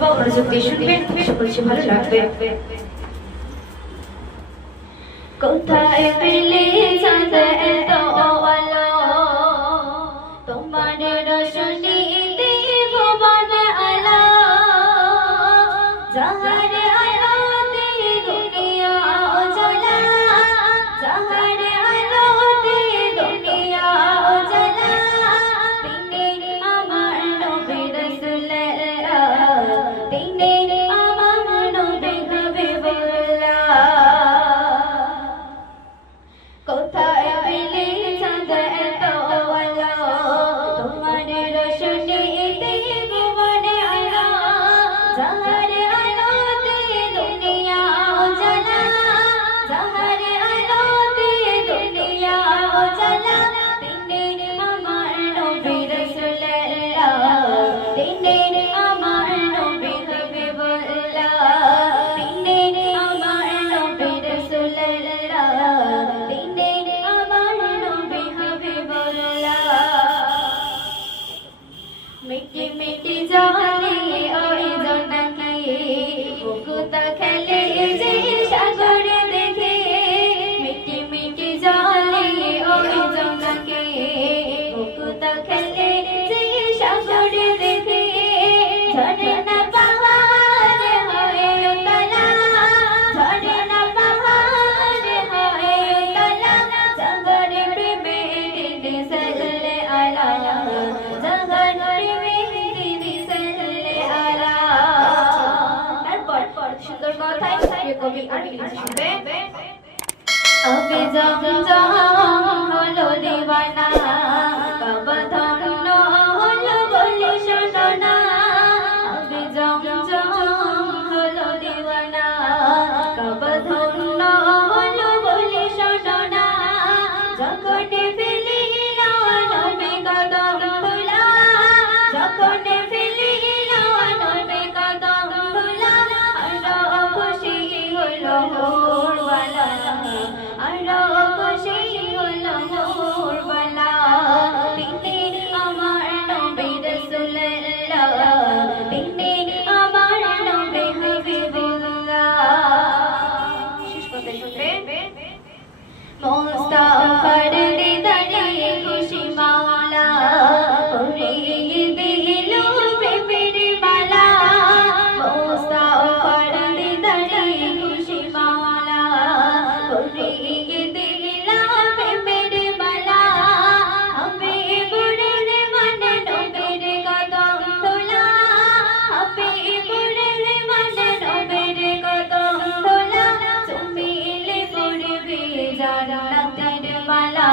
মনোযোগ দিয়ে শুনবেন, আশা করছি ভালো লাগবে। কোথায় পেলে চাঁদ এত আলো, তোমার রোশনীতে ভুবন আলো, যাহার আলোতে দুনিয়া উজালা, যাহার আলোতে দুনিয়া উজালা, তিনি আমার নবী রাসূলুল্লাহ, তিনি আমার নবী হাবিবুল্লাহ। কোথায় পেলে চাঁদ এত আলো, তোমার রোশনীতে ভুবন আলো, যাহার আলোতে দুনিয়া উজালা, যাহার আলোতে দুনিয়া উজালা, তিনি আমার নবী রাসূলুল্লাহ, তিনি আমার নবী হাবিবুল্লাহ, তিনি আমার নবী রাসূলুল্লাহ, তিনি আমার নবী হাবিবুল্লাহ। মিটি মিটি জলে ওই জোনাকি, মুক্তা খেলে যে সাগরে দেখে, মিটি মিটি জলে ওই জোনাকি, মুক্তা খেলে যে সাগরে দেখে, ঝরনা পাহাড় হয়ে উতলা, ঝরনা পাহাড় হয়ে উতলা, সাগরে প্রেমে দিদি সাল্লে আলা, সাগরে প্রেমে দিদি সাল্লে আলা। তারপর সুন্দর কথায় কবি আর কিছু শুনবে। আবে জমজম হলো দিওয়ানা, কাবা ধন্য হলো বলি শোনো না, আবে জমজম হলো দিওয়ানা, কাবা ধন্য হলো বলি শোনো না, যখন ফেলিল নবী কদম ধুলা, যখন ফেলিল নবী কদম ধুলা, আরো খুশি হলো মোরওয়ালা, আরো খুশি হলো মোরওয়ালা, তিনি আমার নবী রাসূলুল্লাহ, তিনি আমার নবী হাবিবুল্লাহ। শেষ কথা শুনবে। মুস্তাফার দিদারে খুশি মাওলা, পরিয়ে দিল প্রেমের মালা, মুস্তাফার দিদারে খুশি মাওলা, পরিয়ে দিল প্রেমের মালা, হাবিবুরের মানে নবীর কদম তোলা, হাবিবুরের মানে নবীর কদম তোলা, চুমিলে পড়বে জান্নাতের মালা,